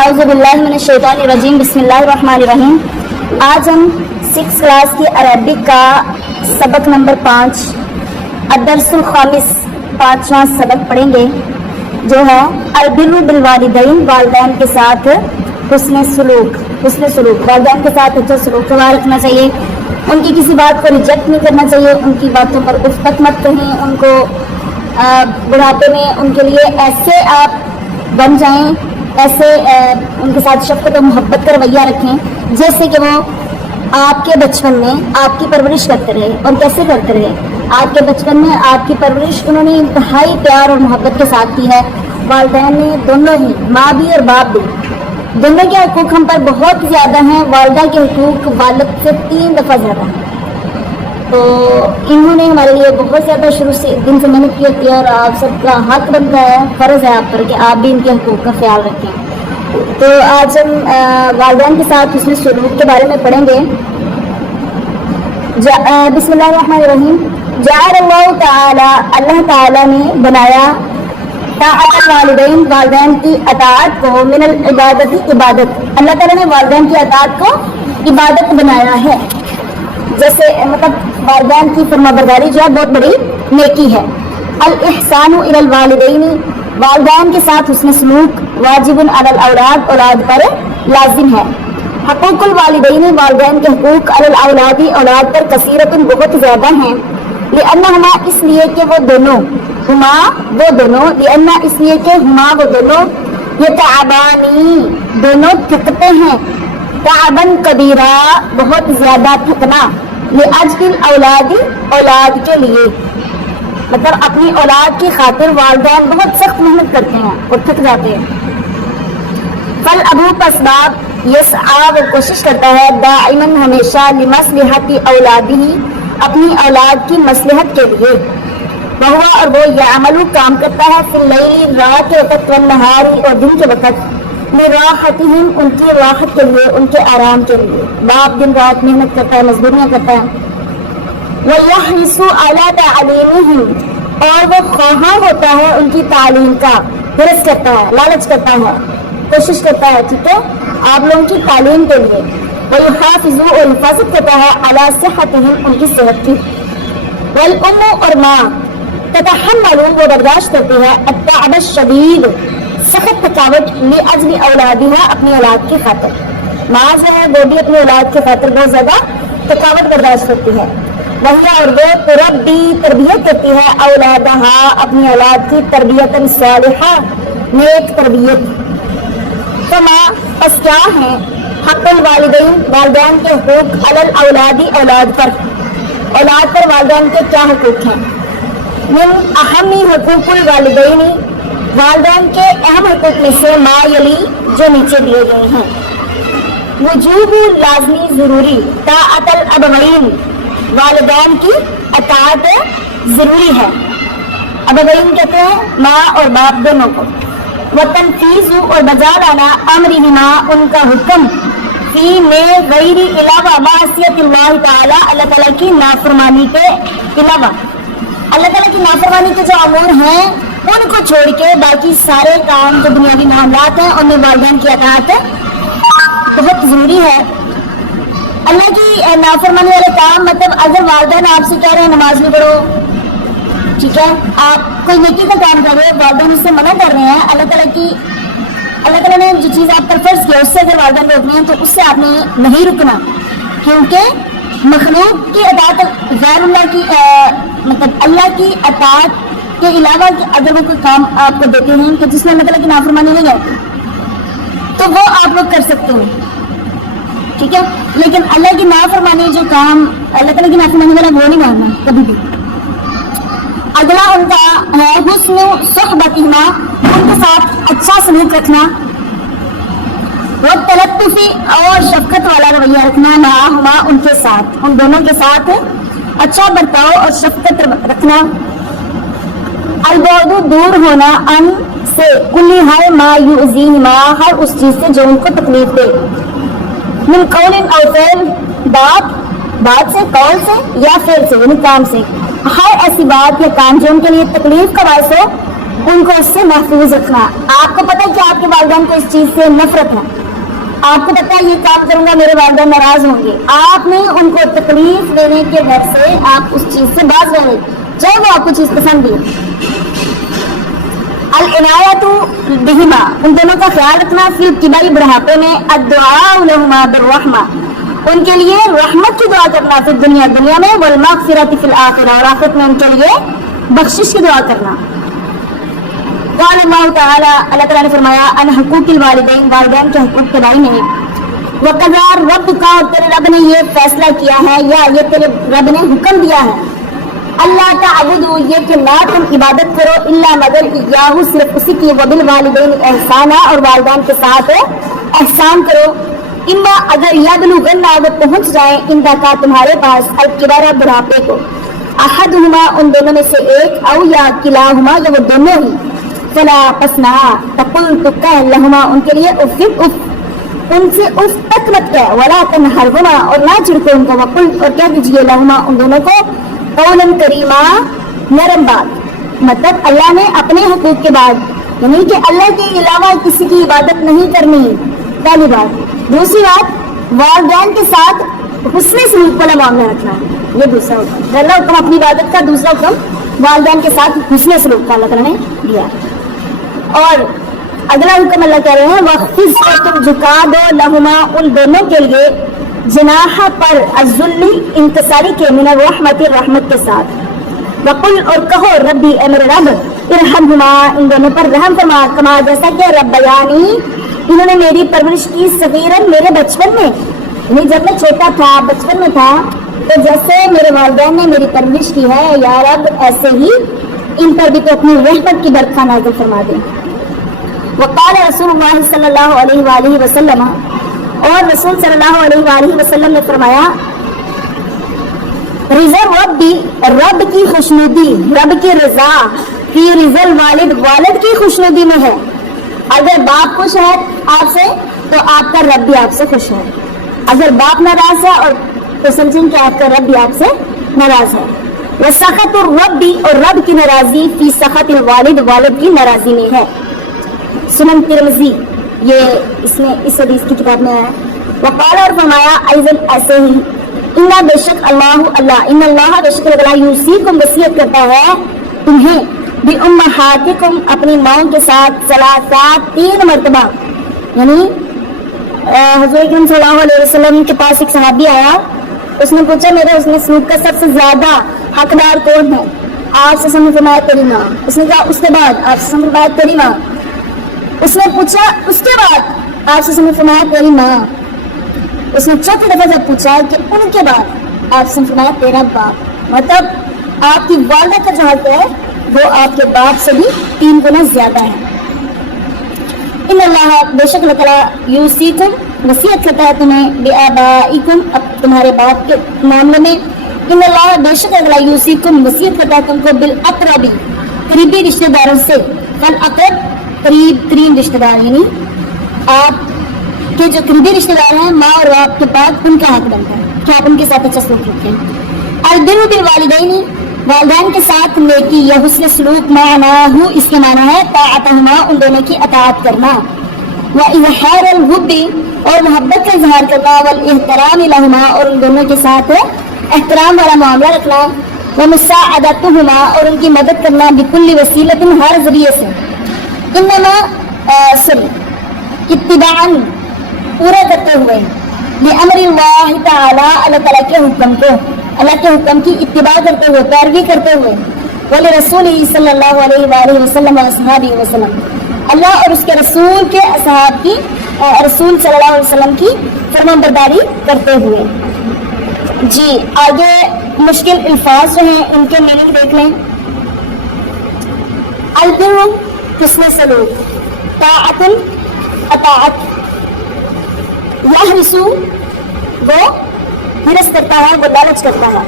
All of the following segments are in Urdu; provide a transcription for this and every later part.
اعوذ باللہ من الشیطان الرجیم بسم اللہ الرحمن الرحیم۔ آج ہم 6 کلاس کی عربک کا سبق نمبر 5 الدرس الخامس 5واں سبق پڑھیں گے، جو ہے البر بالوالدین، والدین کے ساتھ حسن سلوک۔ والدین کے ساتھ اچھا سلوک رکھنا چاہیے، ان کی کسی بات کو ریجیکٹ نہیں کرنا چاہیے، ان کی باتوں پر افت مت کہیں، ان کو بڑھاپے میں ان کے لیے ایسے آپ بن جائیں، ایسے ان کے ساتھ شفقت و محبت کا رویہ رکھیں جیسے کہ وہ آپ کے بچپن میں آپ کی پرورش کرتے رہے۔ اور کیسے کرتے رہے؟ آپ کے بچپن میں آپ کی پرورش انہوں نے انتہائی پیار اور محبت کے ساتھ کی ہے۔ والدین نے دونوں ہی، ماں بھی اور باپ بھی، دونوں کے حقوق ہم پر بہت زیادہ ہیں۔ والدہ کے حقوق والد سے 3 دفعہ زیادہ ہیں۔ تو انہوں نے ہمارے لیے بہت زیادہ شروع سے دن سے محنت کی ہوتی ہے، اور آپ سب کا حق بنتا ہے، فرض ہے آپ پر کہ آپ بھی ان کے حقوق کا خیال رکھیں۔ تو آج ہم والدین کے ساتھ حسن سلوک کے بارے میں پڑھیں گے۔ بسم اللہ الرحمن الرحیم۔ جعل اللہ تعالی، اللہ تعالی نے بنایا طاعت الوالدین، والدین کی اطاعت کو، من العبادت، عبادت، اللہ تعالی نے والدین کی اطاعت کو عبادت بنایا ہے۔ جیسے مطلب والدین کی فرما برداری جو ہے بہت بڑی نیکی ہے۔ الاحسان الی الوالدین، والدین کے ساتھ حسن سلوک واجب علی الاولاد، اولاد پر لازم ہے۔ حقوق الوالدین، والدین کے حقوق علی الاولاد، اولاد پر کثیرۃ، بہت زیادہ ہیں۔ لأنہما، اس لیے کہ وہ دونوں، ہما وہ دونوں، لأن اس لیے کہ ہما وہ دونوں، یتعبانی دونوں تھکتے ہیں، تعبن کبیرہ بہت زیادہ تھکنا، لأجل الاولاد اولاد کے لیے، مطلب اپنی اولاد کی خاطر والدین بہت سخت محنت کرتے ہیں اور تھک جاتے ہیں۔ فالابو، پس باپ، یسعی وہ کوشش کرتا ہے، دائما ہمیشہ، لمصلحت اولادہ اپنی اولاد کی مصلحت کے لیے، وہو اور وہ، یعمل کام کرتا ہے، فی اللیل رات کے وقت، والنہار اور دن کے وقت، لراحتہم ان کی راحت کے لیے، ان کے آرام کے لیے۔ باپ دن رات محنت کرتا ہے، مزدوریاں کرتا ہے۔ وَيَحْرِصُ عَلَىٰ تَعْلِيمِهِمْ اور وہ خواہاں ہوتا ہے ان کی تعلیم کا، حرص کرتا ہے، لالچ کرتا ہے، کوشش کرتا ہے، ٹھیک ہے، آپ لوگوں کی تعلیم کے لیے۔ وَيُحَافِظُ اور حفاظت کرتا ہے، عَلَىٰ صِحَّتِهِمْ ان کی صحت کی۔ وَالْأُمُّ اور ماں، تَتَحَمَّلُ وہ برداشت کرتی ہے، التَّعْبَ الشَّدِيدَ سخت تھکاوٹ، لِأَجْلِ اولادها اپنی اولاد کی خاطر۔ ماں جو ہے وہ بھی اپنی اولاد کی خاطر بہت زیادہ تھکاوٹ برداشت کرتی ہے۔ وہی اور وہ تربی تربیت کرتی ہے، اولادها اپنی اولاد کی، تربیت صالحہ نیک تربیت۔ تو ماں پس کیا ہے، حق الوالدین والدین کے حقوق، علی الاولاد اولاد پر، اولاد پر والدین کے کیا حقوق ہیں۔ من اہم حقوق الوالدین والدین کے اہم حقوق میں سے، ما یلی جو نیچے دیے گئے ہیں۔ وجوب لازمی ضروری، طاعت الابوین والدین کی اطاعت ضروری ہے۔ ابوین کہتے ہیں ماں اور باپ دونوں کو۔ وتنفیذ اور بجا لانا، امرہما ان کا حکم، فی میں غیر علاوہ، معصیت اللہ تعالی اللہ تعالیٰ کی نافرمانی کے علاوہ، اللہ تعالیٰ کی نافرمانی کے جو امور ہیں ان کو چھوڑ کے باقی سارے کام جو بنیادی معاملات ہیں ان میں والدین کی اطاعت بہت ضروری ہے۔ اللہ کی نافرمانی والے کام، مطلب اگر والدین آپ سے کہہ رہے ہیں نماز بھی پڑھو، ٹھیک ہے، آپ کوئی نیکی کا کام کر رہے ہیں، والدین اس سے منع کر رہے ہیں، اللہ تعالیٰ نے جو چیز آپ پر فرض کیا اس سے اگر والدین روک رہے ہیں تو اس سے آپ نے نہیں رکنا، کیونکہ مخلوق کی اطاعت غیر اللہ کی، مطلب اللہ کی اطاعت کے علاوہ اگر وہ کوئی کام آپ کو دیتے ہیں کہ جس میں اللہ تعالیٰ کی نافرمانی نہیں آتی تو وہ آپ لوگ کر سکتے ہیں، ٹھیک ہے، لیکن اللہ کی نافرمانی جو کام، اللہ تعالیٰ کی نافرمانی والا وہ نہیں ماننا کبھی بھی۔ اگلا ان کا ہے حسن صحبتہما، ان کے ساتھ اچھا سلوک رکھنا، والتلطفی اور شفقت والا رویہ رکھنا، معہما ان کے ساتھ، ان دونوں کے ساتھ اچھا برتاؤ اور شفقت رکھنا۔ البعد دور ہونا، ان سے، کلی ہر ما یؤذیہما ہر اس چیز سے جو ان کو تکلیف دے، من قول او فعل بات سے، قول سے یا فعل سے یعنی کام سے، ہر ایسی بات یا کام جو ان کے لیے تکلیف کا باعث ہو ان کو اس سے محفوظ رکھنا. آپ کو پتہ ہے کہ آپ کے والدین کو اس چیز سے نفرت ہے, آپ کو پتہ ہے یہ کام کروں گا میرے والدین ناراض ہوں گے, آپ نے ان کو تکلیف دینے کے ڈر سے آپ اس چیز سے باز رہے چاہے وہ آپ کو چیز پسند بھی. العنایت بہما, ان دونوں کا خیال رکھنا, فی ابتدائی بڑھاپے میں, الدعاء لہما بالرحمہ, ان کے لیے رحمت کی دعا کرنا فی دنیا میں, والمغفرۃ فی الآخرہ, اور آخرت میں ان کے لیے بخشش کی دعا کرنا. قال اللہ تعالی, اللہ تعالیٰ نے فرمایا, ان حقوق الوالدین, والدین کے حقوق کے بارے میں, وقضى ربک, اور تیرے رب نے یہ فیصلہ کیا ہے یا یہ تیرے رب نے حکم دیا ہے, اللہ تعبدوا, یہ کہ نہ تم عبادت کرو, الا مگر ایاہ, صرف اسی کی, وبالوالدین احسانا, اور والدین کے ساتھ احسان کرو. اما, اگر یبلغن, اگر پہنچ جائیں, ان کا تمہارے پاس, الکبر, بڑھاپے کو, احدہما, ان دونوں میں سے ایک, او یا کلاہما, یا وہ دونوں ہی, فلا, پس نہ, تقل, تو کہہ, لہما, ان کے لیے, اف, ان سے اف تک مت کہہ, ولا تنہرہما, اور نہ چھڑکو ان کو, وقل, اور کہہ دیجئے, لہما, ان دونوں کو, قولا کریما, نرم بات. مطلب اللہ نے اپنے حقوق کے بعد, یعنی کہ اللہ کے علاوہ کسی کی عبادت نہیں کرنی, پہلی بات. دوسری بات, والدین کے ساتھ حسن سلوک والا معاملہ رکھنا ہے, یہ دوسرا حکم. پہلا حکم اپنی عبادت کا, دوسرا حکم والدین کے ساتھ حسن سلوک کا اللہ تعالیٰ نے دیا. اور اگلا حکم اللہ کہہ رہے ہیں, وَخْفِضْ, اور تم جھکا دو, لہما, ان دونوں کے لیے, جناح پر, الذل, انکساری کے, من الرحمت, رحمت کے ساتھ, وقل, اور کہو, ربی, اے میرے رب, ارحمہما, ان دونوں پر رحم فرما, کما, جیسا کہ ربیانی, انہوں نے میری پرورش کی, صغیرن, میرے بچپن میں, یعنی جب میں چھوٹا تھا, بچپن میں تھا, تو جیسے میرے والدین نے میری پرورش کی ہے, یا رب ایسے ہی ان پر بھی تو اپنی رحمت کی برکھا نازل فرما دیں. وقال رسول اللہ صلی اللہ علیہ وآلہ وسلم, اور رسول صلی اللہ علیہ وآلہ وسلم نے فرمایا, رضا ربی, رب کی خوشنودی, رب کی رضا, فی رضا الوالد, والد کی خوشنودی میں ہے. اگر باپ خوش ہے آپ سے تو آپ کا رب بھی آپ سے خوش ہے, اگر باپ ناراض ہے اور تو سمجھیں کہ آپ کا رب بھی آپ سے ناراض ہے. وسخط الرب, اور رب کی ناراضی, فی سخط الوالد, والد کی ناراضی میں ہے. سنن ترمذی, یہ اس میں اس حدیث کی کتاب میں ہے. وقال, اور فرمایا, ایضا, ایسے ہی, انا, بے شک اللہ, اللہ, ان اللہ, بے شک اللہ, یوصیکم, وصیت کرتا ہے تمہیں, بأمہاتکم, اپنی ماؤں کے ساتھ, ثلاثات, 3 مرتبہ, یعنی حضور اکرم صلی اللہ علیہ وسلم کے پاس ایک صحابی آیا, اس نے پوچھا, میرے حسن سلوک کا سب سے زیادہ حقدار کون ہے؟ آپ سے سمجھ فرمایا, تیری ماں. اس نے کہا, اس کے بعد؟ آپ سے سمجھ فرمایا, تیری ماں. اس نے پوچھا, اس کے بعد؟ آپ سے سمجھ فرمایا, تیری ماں. اس نے چوتھی دفعہ جب پوچھا کہ ان کے بعد, آپ سے فرمایا, تیرا باپ. مطلب آپ کی والدہ کا جو حق ہے وہ آپ کے باپ سے بھی 3 گنا زیادہ ہے. ان اللہ, بے شک اللہ تعالیٰ, یوصیکم, وصیت کرتا ہے تمہیں, بآبائکم, اب تمہارے باپ کے معاملے میں. ان اللہ, بے شک اللہ, یوصیکم, وصیت کرتا ہے تم کو, بالاقربی, قریبی رشتہ داروں سے. فالاقرب, قریب ترین رشتہ دار, یعنی آپ کے جو قریبی رشتہ دار ہیں, ماں اور باپ کے بعد, ان کا حق بنتا ہے کہ آپ ان کے ساتھ اچھا سلوک رکھیں. البر بالوالدین, والدین کے ساتھ نیکی یا حسن سلوک, معناہ, اس کے معنی ہے, طاعتہما, ان دونوں کی اطاعت کرنا, واظہار الحب, اور محبت کا اظہار کرنا, والاحترام لہما, اور ان دونوں کے ساتھ احترام والا معاملہ رکھنا, ومساعدتہما, اور ان کی مدد کرنا, بکل وسیلۃ, ہر ذریعے سے. انما, سر, اتباعاً, پورا کرتے ہوئے, لامر اللہ تعالی, اللہ تعالیٰ کے حکم کو, اللہ کے حکم کی اتباع کرتے ہوئے, پیروی کرتے ہوئے, ولرسول صلی اللہ علیہ وآلہ وسلم واصحابہ وسلم, اللہ اور اس کے رسول کے اصحاب کی, رسول صلی اللہ علیہ وسلم کی فرمانبرداری کرتے ہوئے. جی آگے مشکل الفاظ جو ہیں ان کے میننگ دیکھ لیں. البر, حسن سلوک, طاعت, اطاعت, یحرسو, وہ حرص کرتا ہے, وہ لالچ کرتا ہے,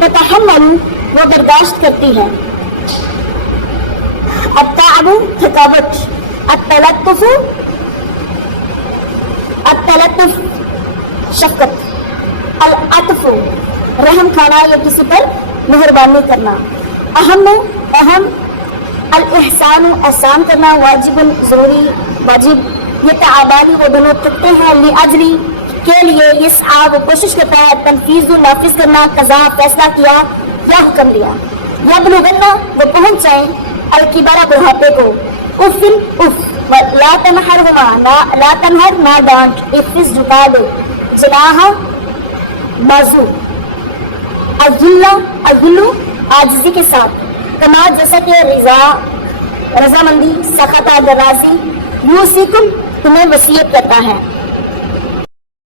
تتحمل, وہ برداشت کرتی ہے, التعب, تھکاوٹ, التلطف, التلطف, شفقت, العطف, رحم کھانا یا کسی پر مہربانی کرنا, اہم, اہم, الاحسان احسان کرنا، واجب ضروری واجب، یہ تعابانی وہ دونوں تکتے ہیں، لاجلی کے لیے، یسعا وہ کوشش کرتا ہے، تنفیذ نافذ کرنا، قضا فیصلہ کیا یا حکم دیا، یبلغن وہ پہنچ جائیں، الکبر بڑھاپے کو، افن اف، لا تنہرہما لا تنہر نہ ڈانٹ، افس جھکا دے، جناح بازو، الذل عاجزی کے ساتھ، کما جیسا کہ رضامندی، سخط راضی، یوصیکم تمہیں وصیت کرتا ہے،